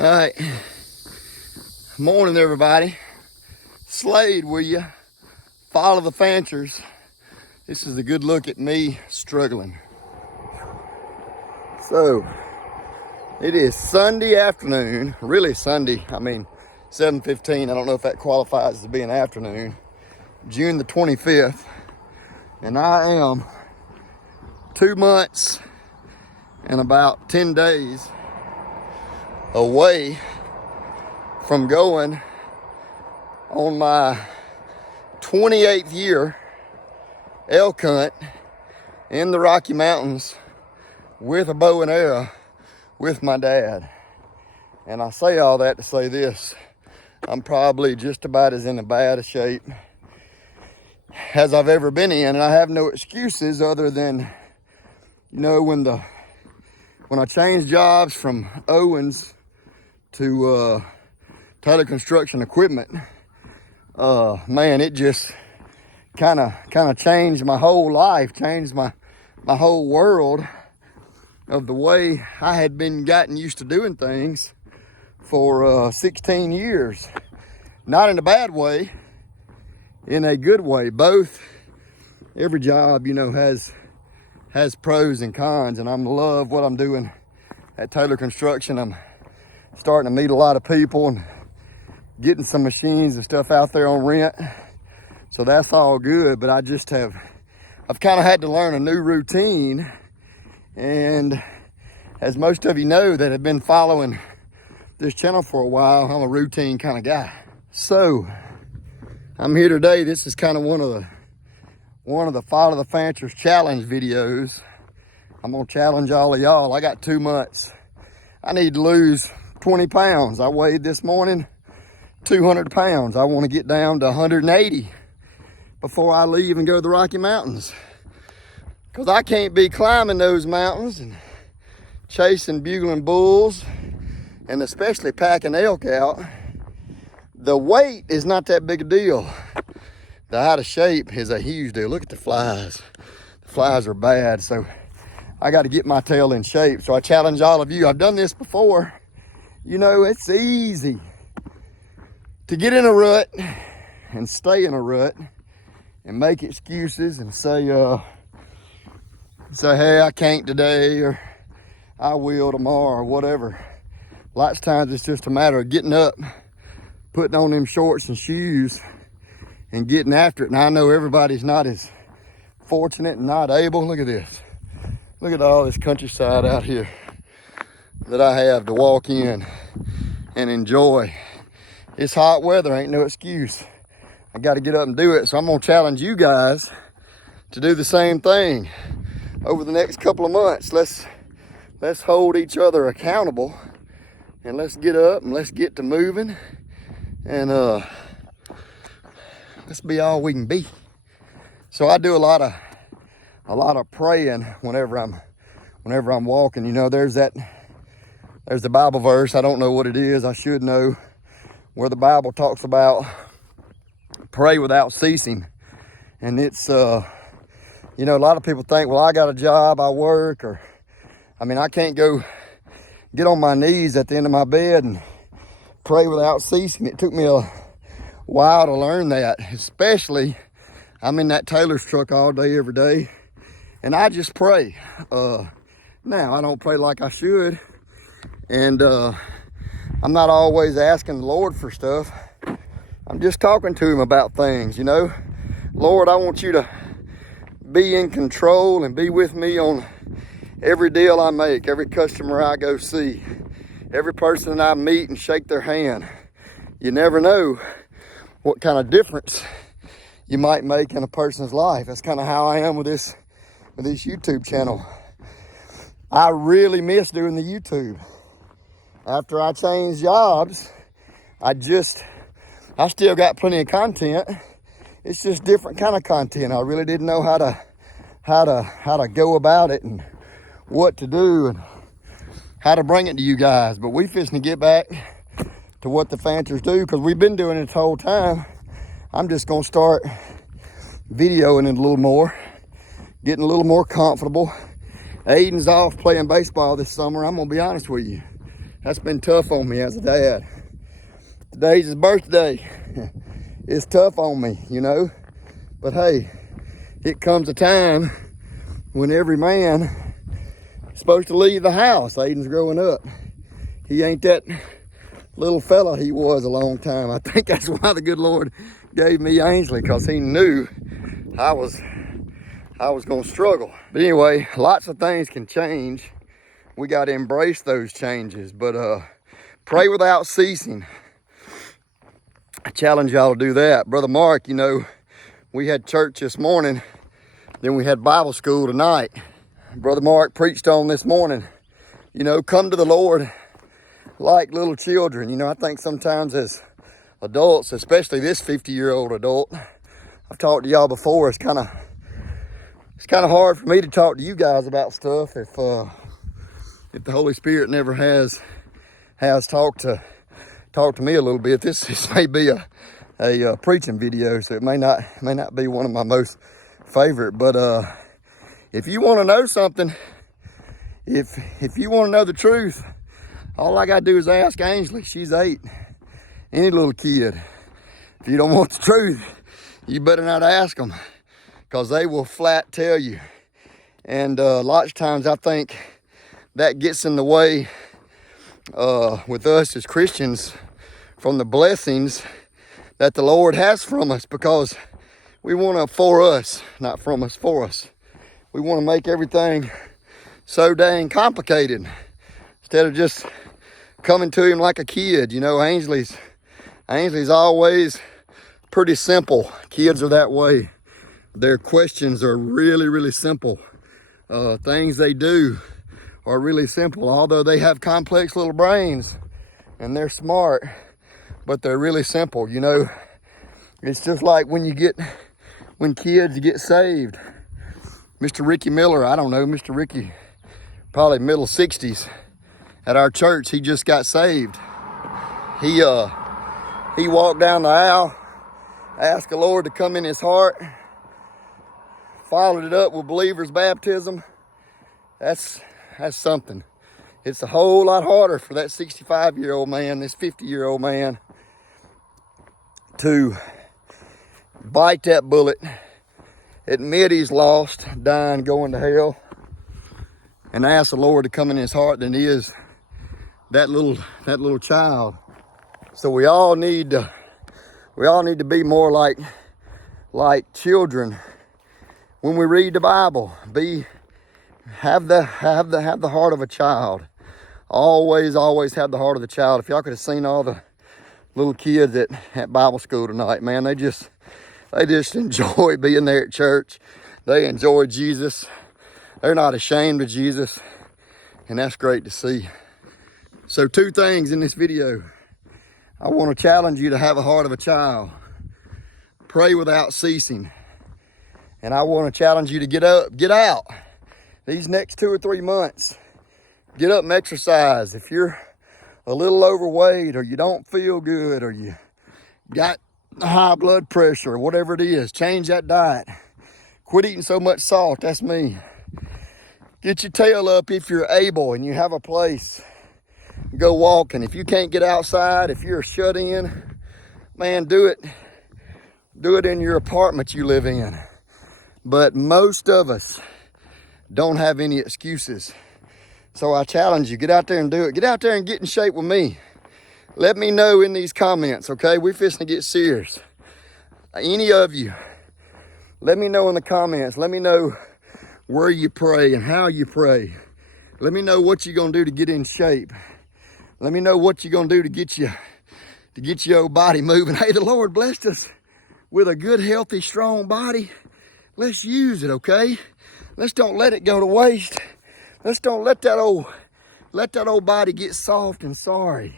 All right. Morning, everybody. Slade, will you? Follow the Fanchers. This is a good look at me struggling. So, it is Sunday afternoon. Really Sunday. 7:15. I don't know if that qualifies as being afternoon. June the 25th. And I am 2 months and about 10 days away from going on my 28th year elk hunt in the Rocky Mountains with a bow and arrow with my dad. And I say all that to say this: I'm probably just about as in a bad a shape as I've ever been in, and I have no excuses other than, when I changed jobs from Owens to Taylor Construction Equipment, man, it just kind of changed my whole life, changed my whole world of the way I had been gotten used to doing things for 16 years. Not in a bad way, in a good way. Both, every job, has pros and cons, and I love what I'm doing at Taylor Construction. I'm starting to meet a lot of people and getting some machines and stuff out there on rent. So that's all good, but I've kind of had to learn a new routine. And as most of you know that have been following this channel for a while, I'm a routine kind of guy. So I'm here today. This is kind of one of the Follow the Fanchers challenge videos. I'm gonna challenge all of y'all. I got 2 months. I need to lose 20 pounds. I weighed this morning 200 pounds. I want to get down to 180 before I leave and go to the Rocky Mountains. Because I can't be climbing those mountains and chasing bugling bulls, and especially packing elk out. The weight is not that big a deal. The out of shape is a huge deal. Look at the flies. The flies are bad, so I got to get my tail in shape. So I challenge all of you. I've done this before. It's easy to get in a rut and stay in a rut and make excuses and say, hey, I can't today, or I will tomorrow, or whatever. Lots of times it's just a matter of getting up, putting on them shorts and shoes, and getting after it. And I know everybody's not as fortunate and not able. Look at this. Look at all this countryside out here that I have to walk in and enjoy. It's hot weather, ain't no excuse. I got to get up and do it. So I'm going to challenge you guys to do the same thing over the next couple of months. Let's hold each other accountable, and let's get up and let's get to moving, and let's be all we can be. So I do a lot of praying whenever I'm walking. There's the Bible verse. I don't know what it is. I should know, where the Bible talks about pray without ceasing. And it's a lot of people think, well, I got a job, I work, or I can't go get on my knees at the end of my bed and pray without ceasing. It took me a while to learn that, especially I'm in that Taylor's truck all day, every day, and I just pray. Now, I don't pray like I should, and I'm not always asking the Lord for stuff. I'm just talking to him about things, Lord, I want you to be in control and be with me on every deal I make, every customer I go see, every person I meet and shake their hand. You never know what kind of difference you might make in a person's life. That's kind of how I am with this YouTube channel. I really miss doing the YouTube. After I changed jobs, I still got plenty of content. It's just different kind of content. I really didn't know how to go about it and what to do and how to bring it to you guys. But we fixing to get back to what the Fanchers do, because we've been doing it this whole time. I'm just gonna start videoing it a little more, getting a little more comfortable. Aiden's off playing baseball this summer. I'm gonna be honest with you. That's been tough on me as a dad. Today's his birthday. It's tough on me, you know. But hey, it comes a time when every man is supposed to leave the house. Aiden's growing up. He ain't that little fella he was a long time. I think that's why the good Lord gave me Ainsley, because he knew I was gonna struggle. But anyway, lots of things can change. We got to embrace those changes, but pray without ceasing. I challenge y'all to do that. Brother Mark, you know, we had church this morning, then we had Bible school tonight. Brother Mark preached on this morning, you know, come to the Lord like little children. You know, I think sometimes as adults, especially this 50-year-old adult, I've talked to y'all before, it's kind of hard for me to talk to you guys about stuff if the Holy Spirit never has talked to me a little bit. This may be a preaching video, so it may not be one of my most favorite. But if you want to know something, if you want to know the truth, all I gotta do is ask Ainsley. She's 8. Any little kid. If you don't want the truth, you better not ask them, because they will flat tell you. And lots of times I think that gets in the way with us as Christians from the blessings that the Lord has from us, because we want to for us, not from us, for us. We want to make everything so dang complicated instead of just coming to him like a kid. You know, Ainsley's always pretty simple. Kids are that way. Their questions are really, really simple. Things they do are really simple, although they have complex little brains and they're smart, but they're really simple. You know, it's just like when kids get saved. Mr. Ricky Miller, I don't know, Mr. Ricky, probably middle 60s, at our church, he just got saved. He walked down the aisle, asked the Lord to come in his heart, followed it up with believer's baptism. That's something. It's a whole lot harder for that 65-year-old man, this 50-year-old man, to bite that bullet, admit he's lost, dying, going to hell, and ask the Lord to come in his heart than he is that little child. So we all need to be more like children when we read the Bible. Have the heart of a child. Always have the heart of the child. If y'all could have seen all the little kids at Bible school tonight, man, they just enjoy being there at church. They enjoy Jesus. They're not ashamed of Jesus, and that's great to see. So 2 things in this video. I want to challenge you to have a heart of a child. Pray without ceasing. And I want to challenge you to get out. These next 2 or 3 months, get up and exercise. If you're a little overweight, or you don't feel good, or you got high blood pressure, or whatever it is, change that diet. Quit eating so much salt. That's me. Get your tail up if you're able and you have a place. Go walking. If you can't get outside, if you're shut in, man, do it. Do it in your apartment you live in. But most of us don't have any excuses. So I challenge you, get out there and do it. Get out there and get in shape with me. Let me know in these comments, okay? We're fixing to get serious. Any of you, let me know in the comments. Let me know where you pray and how you pray. Let me know what you're gonna do to get in shape. Let me know what you're gonna do to get your old body moving. Hey, the Lord blessed us with a good, healthy, strong body. Let's use it, okay? Let's don't let it go to waste. Let's don't let that old body get soft and sorry.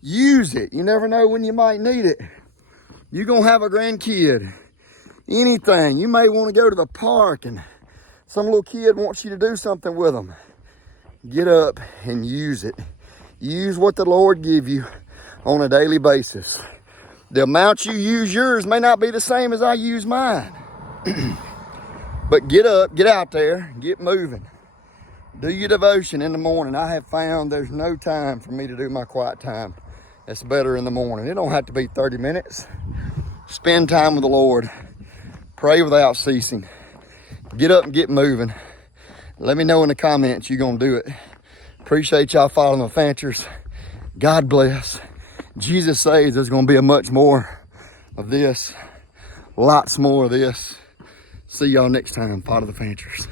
Use it. You never know when you might need it. You're gonna have a grandkid. Anything. You may want to go to the park and some little kid wants you to do something with them. Get up and use it. Use what the Lord give you on a daily basis. The amount you use yours may not be the same as I use mine. But get up, get out there, get moving. Do your devotion in the morning. I have found there's no time for me to do my quiet time. It's better in the morning. It don't have to be 30 minutes. Spend time with the Lord. Pray without ceasing. Get up and get moving. Let me know in the comments you're going to do it. Appreciate y'all following the Fanchers. God bless. Jesus says there's going to be a much more of this. Lots more of this. See y'all next time. Follow the Fanchers.